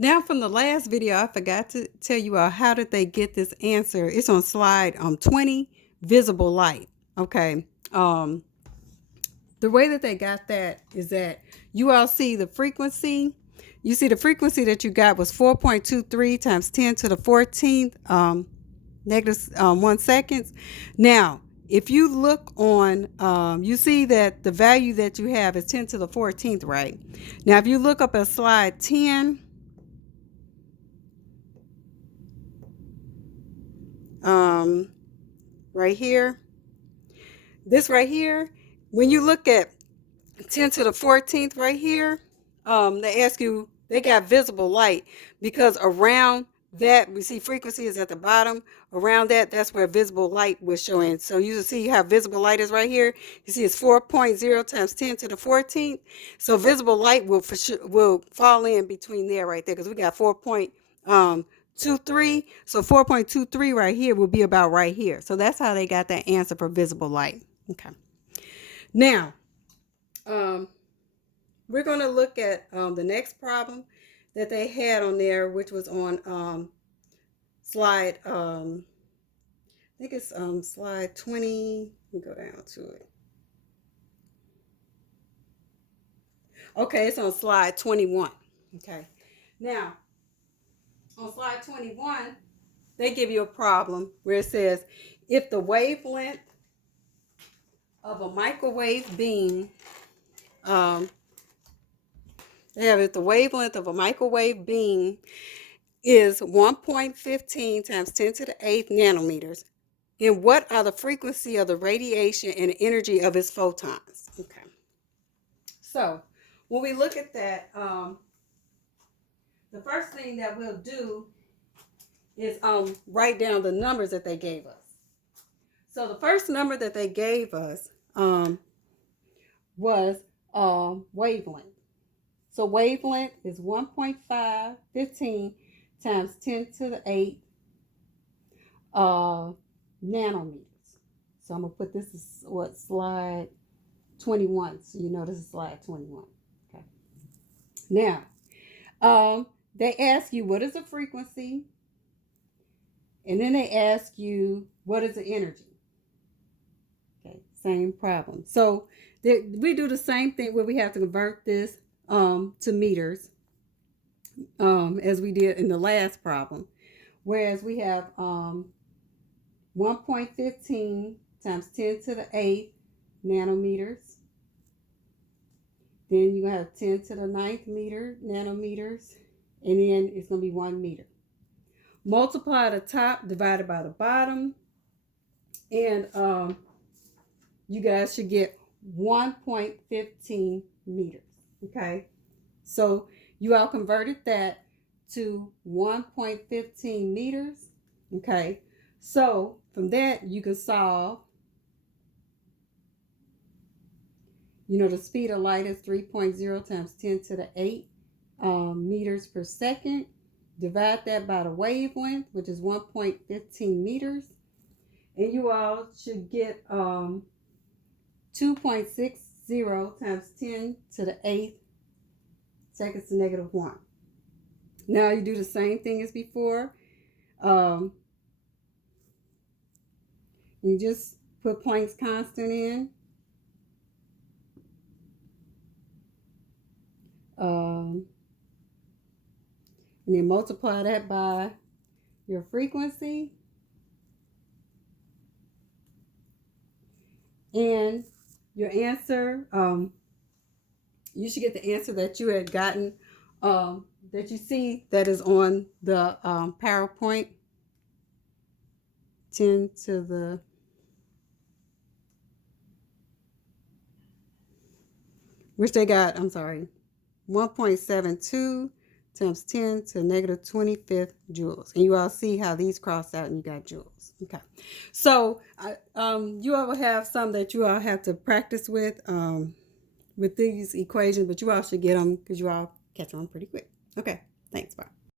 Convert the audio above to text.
Now, from the last video, I forgot to tell you all how did they get this answer. It's on slide 20, visible light. Okay. The way that they got that is that you all see the frequency. You see the frequency that you got was 4.23 times 10 to the 14th negative 1 seconds. Now, if you look on, you see that the value that you have is 10 to the 14th, right? Now, if you look up at slide 10, right here, this right here, when you look at 10 to the 14th right here, they ask you, they got visible light because around that, we see frequency is at the bottom. Around that, that's where visible light was showing. So you see how visible light is right here. You see it's 4.0 times 10 to the 14th. So visible light will fall in between there right there because we got 4.23. So 4.23 right here will be about right here. So that's how they got that answer for visible light. Okay. Now, we're going to look at the next problem that they had on there, which was on slide, I think it's slide 20. Let me go down to it. Okay, it's on slide 21. Okay. Now, on slide 21, they give you a problem where it says, if the wavelength of a microwave beam, if the wavelength of a microwave beam is 1.15 times 10 to the 8th nanometers, then what are the frequency of the radiation and energy of its photons? Okay. So when we look at that, the first thing that we'll do is write down the numbers that they gave us. So the first number that they gave us was wavelength. So wavelength is 1.515 times 10 to the 8th nanometers. So I'm going to put this is what, slide 21. So you know this is slide 21. Okay. Now, they ask you what is the frequency, and then they ask you what is the energy. Okay, same problem. So we do the same thing where we have to convert this to meters, as we did in the last problem, whereas we have 1.15 times 10 to the 8th nanometers. Then you have 10 to the 9th nanometers, and then it's going to be 1 meter. Multiply the top divided by the bottom, and you guys should get 1.15 meters. Okay, so you all converted that to 1.15 meters. Okay, so from that you can solve. You know, the speed of light is 3.0 times 10 to the 8th meters per second. Divide that by the wavelength, which is 1.15 meters. And you all should get 2.60 times 10 to the 8th seconds to negative 1. Now you do the same thing as before. You just put Planck's constant in. And then multiply that by your frequency. And your answer, you should get the answer that you had gotten, that you see that is on the PowerPoint. 10 to the which they got, 1.72 times 10 to negative 25th joules. And you all see how these cross out and you got joules. Okay. So you all will have some that you all have to practice with these equations, but you all should get them because you all catch on pretty quick. Okay. Thanks. Bye.